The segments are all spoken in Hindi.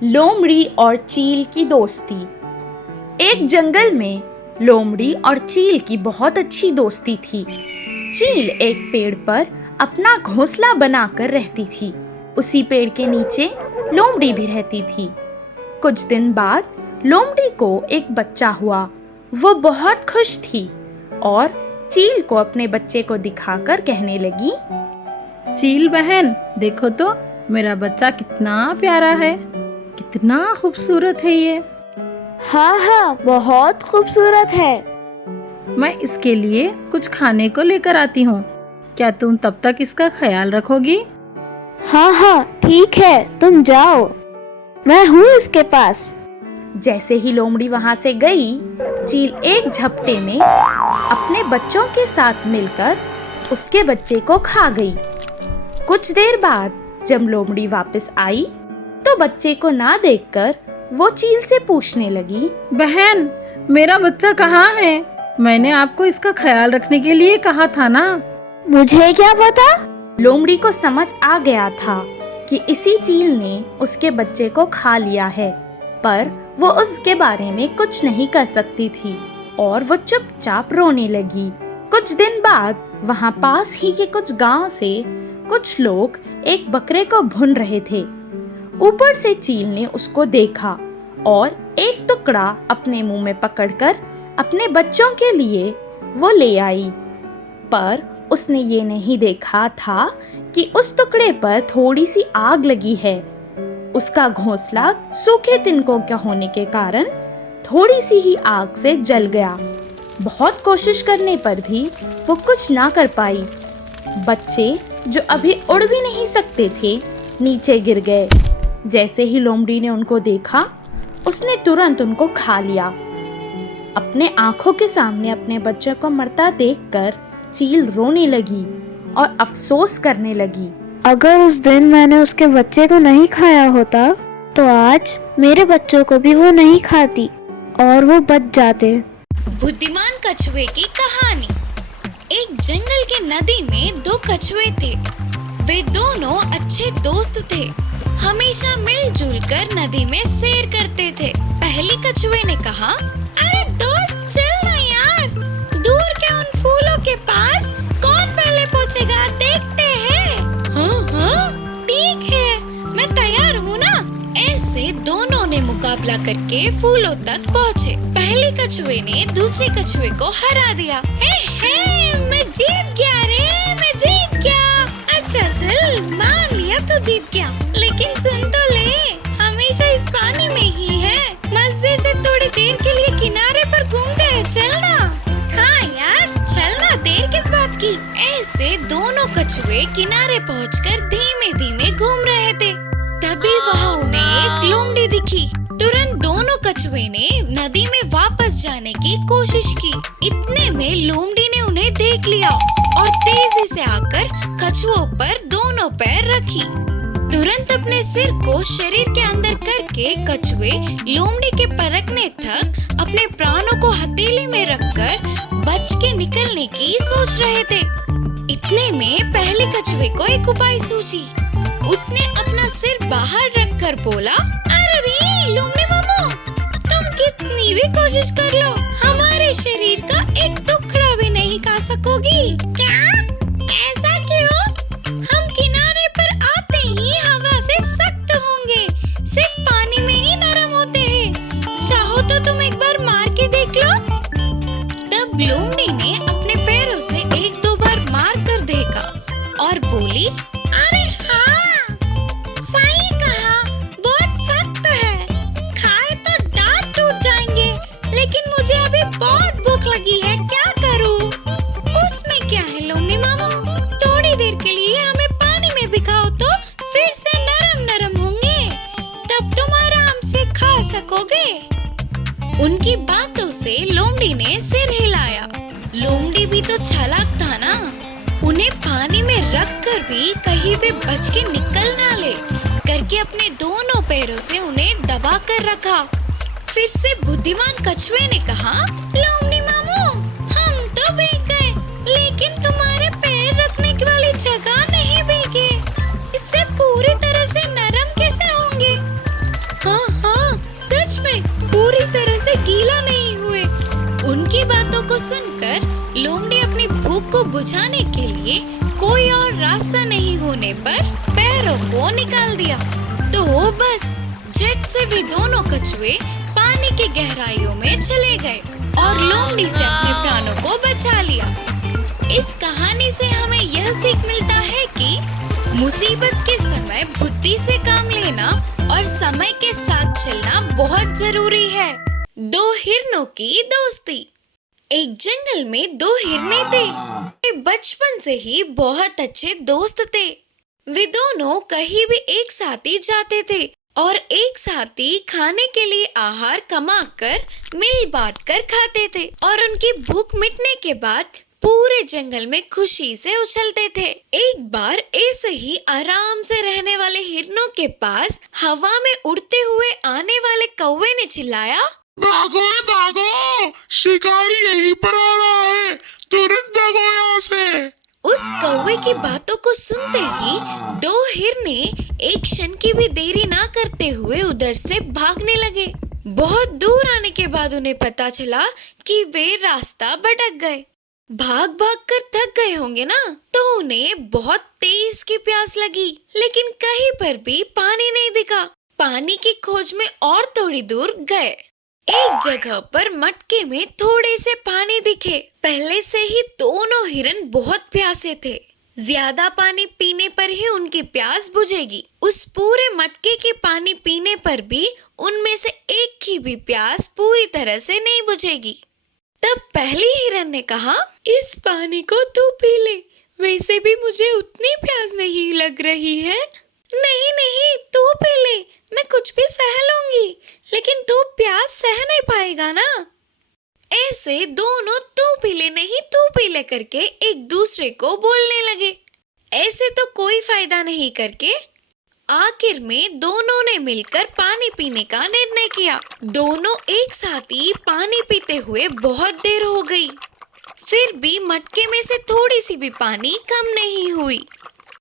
लोमड़ी और चील की दोस्ती। एक जंगल में लोमड़ी और चील की बहुत अच्छी दोस्ती थी। चील एक पेड़ पर अपना घोंसला बनाकर रहती थी। उसी पेड़ के नीचे लोमड़ी भी रहती थी। कुछ दिन बाद लोमड़ी को एक बच्चा हुआ। वो बहुत खुश थी और चील को अपने बच्चे को दिखाकर कहने लगी, चील बहन, देखो तो मेरा बच्चा कितना प्यारा है, कितना खूबसूरत है ये। हाँ हाँ, बहुत खूबसूरत है। मैं इसके लिए कुछ खाने को लेकर आती हूँ। क्या तुम तब तक इसका ख्याल रखोगी? हाँ हाँ, ठीक है, तुम जाओ, मैं हूँ इसके पास। जैसे ही लोमड़ी वहां से गई, चील एक झपटे में अपने बच्चों के साथ मिलकर उसके बच्चे को खा गई। कुछ देर बाद जब लोमड़ी वापस आई तो बच्चे को ना देखकर वो चील से पूछने लगी, बहन, मेरा बच्चा कहाँ है? मैंने आपको इसका ख्याल रखने के लिए कहा था ना। मुझे क्या पता? लोमड़ी को समझ आ गया था कि इसी चील ने उसके बच्चे को खा लिया है, पर वो उसके बारे में कुछ नहीं कर सकती थी और वो चुपचाप रोने लगी। कुछ दिन बाद वहाँ पास ही के कुछ गांव से कुछ लोग एक बकरे को भून रहे थे। ऊपर से चील ने उसको देखा और एक टुकड़ा अपने मुंह में पकड़कर अपने बच्चों के लिए वो ले आई। पर उसने ये नहीं देखा था कि उस टुकड़े पर थोड़ी सी आग लगी है। उसका घोंसला सूखे तिनकों का होने के कारण थोड़ी सी ही आग से जल गया। बहुत कोशिश करने पर भी वो कुछ ना कर पाई। बच्चे जो अभी उड़ भी नहीं सकते थे, नीचे गिर गए। जैसे ही लोमड़ी ने उनको देखा, उसने तुरंत उनको खा लिया। अपने आंखों के सामने अपने बच्चे को मरता देखकर चील रोने लगी और अफसोस करने लगी। अगर उस दिन मैंने उसके बच्चे को नहीं खाया होता तो आज मेरे बच्चों को भी वो नहीं खाती और वो बच जाते। बुद्धिमान कछुए की कहानी। एक जंगल की नदी में दो कछुए थे। वे दोनों अच्छे दोस्त थे। हमेशा मिलजुल कर नदी में सैर करते थे। पहले कछुए ने कहा, अरे दोस्त, चल ना यार, दूर के उन फूलों के पास कौन पहले पहुंचेगा देखते हैं। हाँ, ठीक है, मैं तैयार हूँ ना। ऐसे दोनों ने मुकाबला करके फूलों तक पहुँचे। पहले कछुए ने दूसरे कछुए को हरा दिया। मैं जीत गया रे, मैं जीत गया। अच्छा चल, मान लिया तू जीत गया, लेकिन सुन तो ले, हमेशा इस पानी में ही है। मजे से थोड़ी देर के लिए किनारे पर घूमते हैं, चल ना। हाँ यार, चलना, देर किस बात की। ऐसे दोनों कछुए किनारे पहुंचकर धीमे धीमे घूम रहे थे। तभी वहाँ उन्हें एक लोमड़ी दिखी। तुरंत दोनों कछुए ने नदी में वापस जाने की कोशिश की। इतने में लोमड़ी ने उन्हें देख लिया और तेजी से आकर कछुओं पर दोनों पैर रखी। तुरंत अपने सिर को शरीर के अंदर करके कछुए लोमड़ी के परखने तक अपने प्राणों को हथेली में रखकर बच के निकलने की सोच रहे थे। इतने में पहले कछुए को एक उपाय सूझी। उसने अपना सिर बाहर रखकर बोला, अरे रे लोमड़ी मामू, तुम कितनी भी कोशिश कर लो, हमारे शरीर का एक टुकड़ा भी नहीं खा सकोगी। क्या? ऐसा क्यों? हम किनारे पर आते ही हवा से सख्त होंगे, सिर्फ पानी में ही नरम होते हैं। चाहो तो तुम एक बार मार के देख लो। तब लोमड़ी ने अपने पैरों से एक दो बार मार कर देखा और बोली, अरे हाँ, सही कहा, बहुत सख्त है, खाए तो दांत टूट जाएंगे, लेकिन मुझे अभी बहुत भूख लगी है, क्या करूँ? उसमें क्या है लोमड़ी मामू, थोड़ी देर के लिए हमें पानी में भिगाओ तो फिर से नरम नरम होंगे, तब तुम आराम से खा सकोगे। उनकी बातों से लोमड़ी ने सिर हिलाया। लोमड़ी भी तो चालाक था ना, उन्हें पानी में रखकर भी कहीं भी बच के निकल ना ले करके अपने दोनों पैरों से उन्हें दबा कर रखा। फिर से बुद्धिमान कछुए ने कहा, लोमड़ी मामू, हम तो भीग गए, लेकिन तुम्हारे पैर रखने वाली जगह नहीं भीगे, इससे पूरी तरह से नरम कैसे होंगे? हाँ से गीला नहीं हुए। उनकी बातों को सुनकर लोमड़ी अपनी भूख को बुझाने के लिए कोई और रास्ता नहीं होने पर पैरों को निकाल दिया। तो बस झट से वे दोनों कछुए पानी की गहराइयों में चले गए और लोमड़ी से अपने प्राणों को बचा लिया। इस कहानी से हमें यह सीख मिलता है कि मुसीबत के समय बुद्धि से काम लेना और समय के साथ चलना बहुत जरूरी है। दो हिरणों की दोस्ती। एक जंगल में दो हिरने थे। वे बचपन से ही बहुत अच्छे दोस्त थे। वे दोनों कहीं भी एक साथ ही जाते थे और एक साथ ही खाने के लिए आहार कमाकर मिल बांट कर खाते थे और उनकी भूख मिटने के बाद पूरे जंगल में खुशी से उछलते थे। एक बार ऐसे ही आराम से रहने वाले हिरणों के पास हवा में उड़ते हुए आने वाले कौवे ने चिल्लाया, भागो भागो, शिकारी यहीं पर आ रहा है, तुरंत भागो यहाँ से। उस कौवे की बातों को सुनते ही दो हिरने एक क्षण की भी देरी ना करते हुए उधर से भागने लगे। बहुत दूर आने के बाद उन्हें पता चला कि वे रास्ता भटक गए। भाग भाग कर थक गए होंगे ना, तो उन्हें बहुत तेज की प्यास लगी, लेकिन कहीं पर भी पानी नहीं दिखा। पानी की खोज में और थोड़ी दूर गए। एक जगह पर मटके में थोड़े से पानी दिखे। पहले से ही दोनों हिरन बहुत प्यासे थे। ज्यादा पानी पीने पर ही उनकी प्यास बुझेगी। उस पूरे मटके के पानी पीने पर भी उनमें से एक की भी प्यास पूरी तरह से नहीं बुझेगी। तब पहली हिरन ने कहा, इस पानी को तू पी ले, वैसे भी मुझे उतनी प्यास नहीं लग रही है। नहीं नहीं, तू पी ले, मैं कुछ भी सह लूंगी, लेकिन तू प्यास सह नहीं पाएगा ना। ऐसे दोनों तू पी ले नहीं तू पी ले करके एक दूसरे को बोलने लगे। ऐसे तो कोई फायदा नहीं करके आखिर में दोनों ने मिलकर पानी पीने का निर्णय किया। दोनों एक साथ ही पानी पीते हुए बहुत देर हो गई, फिर भी मटके में से थोड़ी सी भी पानी कम नहीं हुई।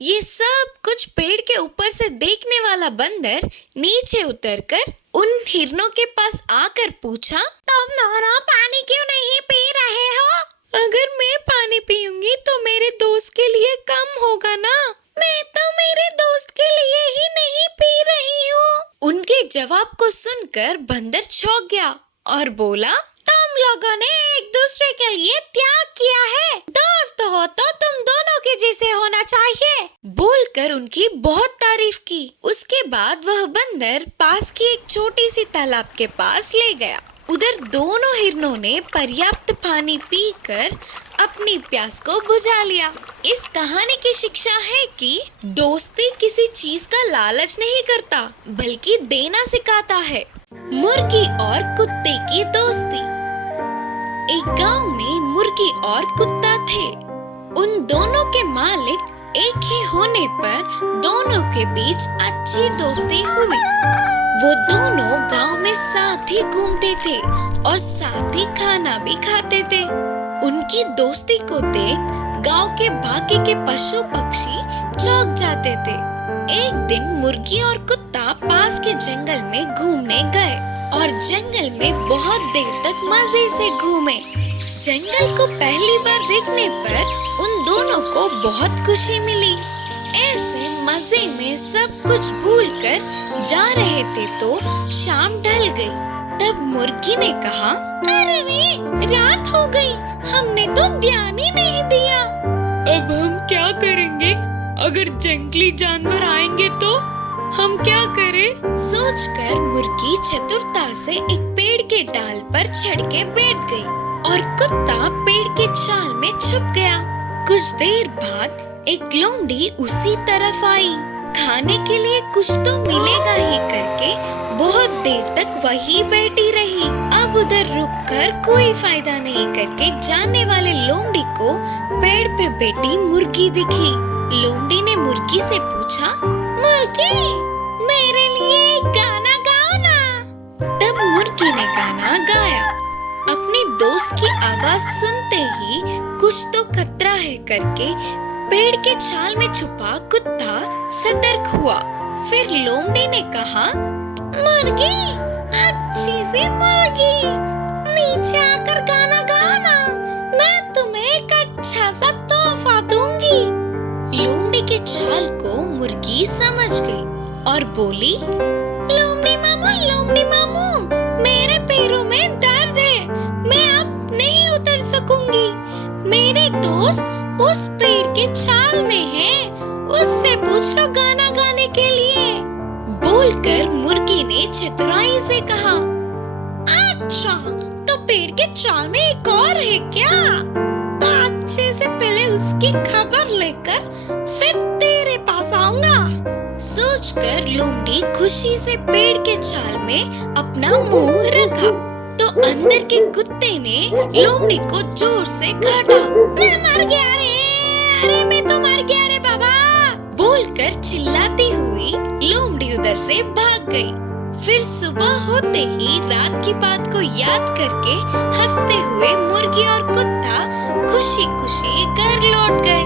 ये सब कुछ पेड़ के ऊपर से देखने वाला बंदर नीचे उतरकर उन हिरणों के पास आकर पूछा, तुम दोनों पानी क्यों नहीं पी रहे हो? अगर मैं पानी पीऊंगी तो मेरे दोस्त के लिए कम होगा ना। मैं तो मेरे दोस्त के लिए ही नहीं पी रही हूँ। उनके जवाब को सुनकर बंदर चौंक गया और बोला, तुम लोगों ने एक दूसरे के लिए त्याग किया है। दोस्त हो तो तुम दोनों के जैसे होना चाहिए। बोलकर उनकी बहुत तारीफ की। उसके बाद वह बंदर पास की एक छोटी सी तालाब के पास ले गया। उधर दोनों हिरणों ने पर्याप्त पानी पीकर अपनी प्यास को बुझा लिया। इस कहानी की शिक्षा है कि दोस्ती किसी चीज का लालच नहीं करता, बल्कि देना सिखाता है। मुर्गी और कुत्ते की दोस्ती। एक गांव में मुर्गी और कुत्ता थे। उन दोनों के मालिक एक ही होने पर दोनों के बीच अच्छी दोस्ती हुई। वो दोनों गांव में साथ ही घूमते थे और साथ ही खाना भी खाते थे। उनकी दोस्ती को देख गांव के बाकी के पशु पक्षी चौंक जाते थे। एक दिन मुर्गी और कुत्ता पास के जंगल में घूमने गए और जंगल में बहुत देर तक मजे से घूमे। जंगल को पहली बार देखने पर उन दोनों को बहुत खुशी मिली। ऐसे मजे में सब कुछ भूलकर जा रहे थे तो शाम ढल गई। तब मुर्गी ने कहा, अरे रे, रात हो गई, हमने तो ध्यान ही नहीं दिया। अब हम क्या करेंगे? अगर जंगली जानवर आएंगे तो हम क्या करें? सोचकर मुर्गी चतुरता से एक पेड़ के डाल पर चढ़ के बैठ गई और कुत्ता पेड़ के छाल में छुप गया। कुछ देर बाद एक लोमड़ी उसी तरफ आई। खाने के लिए कुछ तो मिलेगा ही करके बहुत देर तक वही बैठी रही। अब उधर रुककर कोई फायदा नहीं करके जाने वाले लोमड़ी को पेड़ पे बैठी मुर्गी दिखी। लोमड़ी ने मुर्गी से पूछा, मुर्गी, मेरे लिए एक गाना गाओ ना। तब मुर्गी ने गाना गाया। अपने दोस्त की आवाज सुनते ही कुछ तो खतरा है करके पेड़ के छाल में छुपा कुत्ता सतर्क हुआ। फिर लोमड़ी ने कहा, मुर्गी, अच्छी सी मुर्गी, नीचे आकर गाना गाओ ना, मैं तुम्हें एक अच्छा सा तोहफा दूंगी। लोमड़ी के चाल को मुर्गी समझ गई और बोली, लोमड़ी मामू, मेरे पैरों में दर्द है, मैं अब नहीं उतर सकूंगी। मेरे दोस्त उस पेड़ के छाल में हैं, उससे पूछ लो गाना गाने के लिए। बोलकर मुर्गी ने चतुराई से कहा, अच्छा तो पेड़ के छाल में एक और है क्या? तो अच्छे से पहले उसकी खबर लेकर फिर तेरे पास आऊंगा। सोचकर लोमड़ी खुशी से पेड़ के छाल में अपना मुंह रखा तो अंदर के कुत्ते ने लोमड़ी को जोर से काटा। मैं मर गया रे, अरे मैं तो मर गया रे बाबा, बोलकर चिल्लाती हुई लोमड़ी उधर से भाग गई। फिर सुबह होते ही रात की बात को याद करके हंसते हुए मुर्गी और कुत्ता खुशी खुशी घर लौट गए।